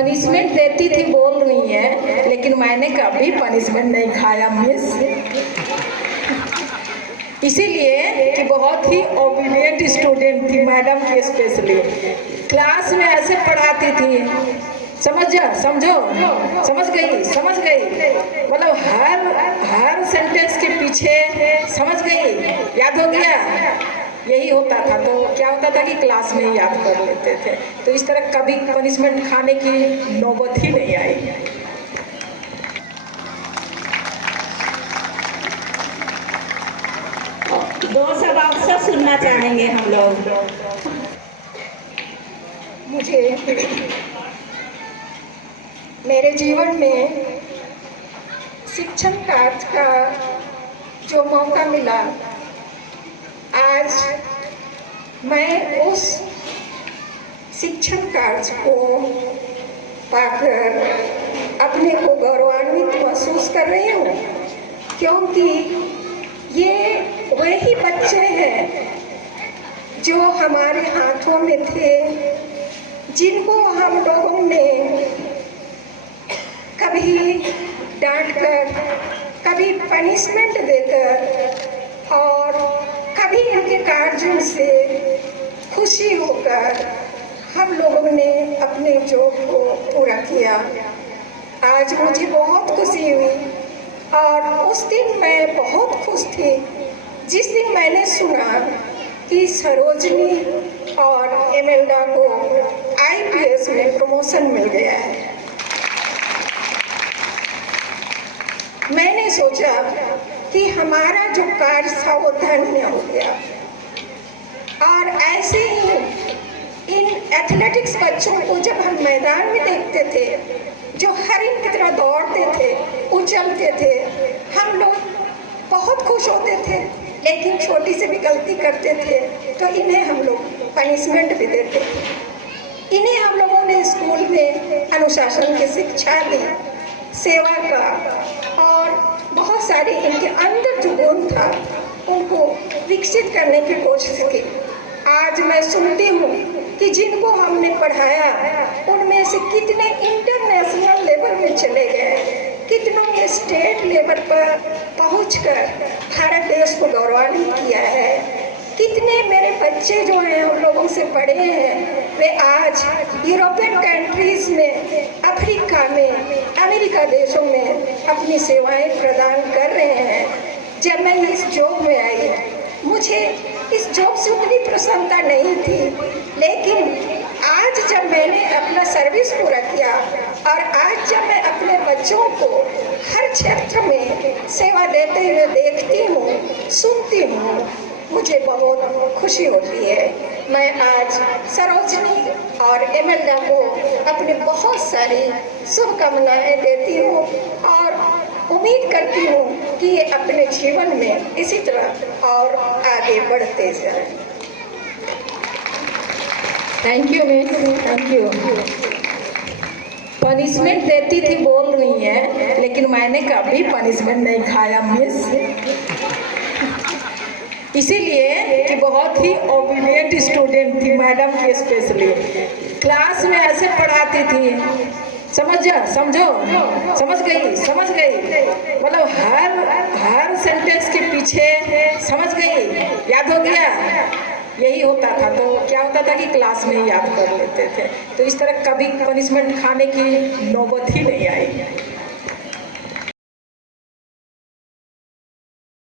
Punishment देती थी बोल रही है, लेकिन मैंने कभी पनिशमेंट नहीं खाया मिस। इसीलिए कि बहुत ही ओबीडियंट स्टूडेंट थी मैडम की, स्पेशली क्लास में ऐसे पढ़ाती थी, समझो, समझ गई, मतलब हर सेंटेंस के पीछे समझ गई, याद हो गया, यही होता था। तो क्या होता था कि क्लास में ही याद कर लेते थे। तो इस तरह कभी पनिशमेंट खाने की नौबत ही नहीं आई। दो सवाल से सुनना चाहेंगे हम लोग। मुझे मेरे जीवन में शिक्षण कार्य का जो मौका मिला, आज मैं उस शिक्षण कार्य को पाकर अपने को गौरवान्वित महसूस कर रही हूँ, क्योंकि ये वही बच्चे हैं जो हमारे हाथों में थे, जिनको हम लोगों ने कभी डांटकर, कभी पनिशमेंट देकर और कभी इनके कार्यों से खुशी होकर हम लोगों ने अपने जॉब को पूरा किया। आज मुझे बहुत खुशी हुई और उस दिन मैं बहुत खुश थी जिस दिन मैंने सुना कि सरोजनी और एमेल्डा को IPS में प्रमोशन मिल गया है। मैंने सोचा कि हमारा जो कार्य था वो धन्य हो गया। और ऐसे ही इन एथलेटिक्स बच्चों को जब हम मैदान में देखते थे, जो हरिन की तरह दौड़ते थे, उछलते थे, हम लोग बहुत खुश होते थे। लेकिन छोटी से भी गलती करते थे तो इन्हें हम लोग पनिशमेंट भी देते थे। इन्हें हम लोगों ने स्कूल में अनुशासन की शिक्षा दी, सेवा का, और बहुत सारे इनके अंदर जो गुण था उनको विकसित करने की कोशिश की। आज मैं सुनती हूँ कि जिनको हमने पढ़ाया उनमें से कितने इंटरनेशनल लेवल में चले गए, कितनों ने स्टेट लेवल पर पहुंचकर भारत देश को गौरवान्वित किया है। कितने मेरे बच्चे जो हैं उन लोगों से पढ़े हैं, वे आज यूरोपियन कंट्रीज में, अफ्रीका में, अमेरिका देशों में अपनी सेवाएं प्रदान कर रहे हैं। जब मैं इस जॉब में आई, मुझे इस जॉब से उतनी प्रसन्नता नहीं थी, लेकिन आज जब मैंने अपना सर्विस पूरा किया और आज जब मैं अपने बच्चों को हर क्षेत्र में सेवा देते हुए देखती हूँ, सुनती हूँ, मुझे बहुत खुशी होती है। मैं आज सरोजनी और एमेल्डा को अपनी बहुत सारी शुभकामनाएं देती हूँ और उम्मीद करती हूँ कि ये अपने जीवन में इसी तरह और आगे बढ़ते जाएं। Thank you miss, thank you. Punishment देती थी बोल रही है, लेकिन मैंने कभी पनिशमेंट नहीं खाया मिस। इसीलिए कि बहुत ही ओबीडियंट स्टूडेंट थी मैडम की, स्पेशली क्लास में ऐसे पढ़ाती थी, समझ गई, मतलब हर सेंटेंस के पीछे समझ गई, याद हो गया, यही होता था। तो क्या होता था कि क्लास में ही याद कर लेते थे। तो इस तरह कभी पनिशमेंट खाने की नौबत ही नहीं आई।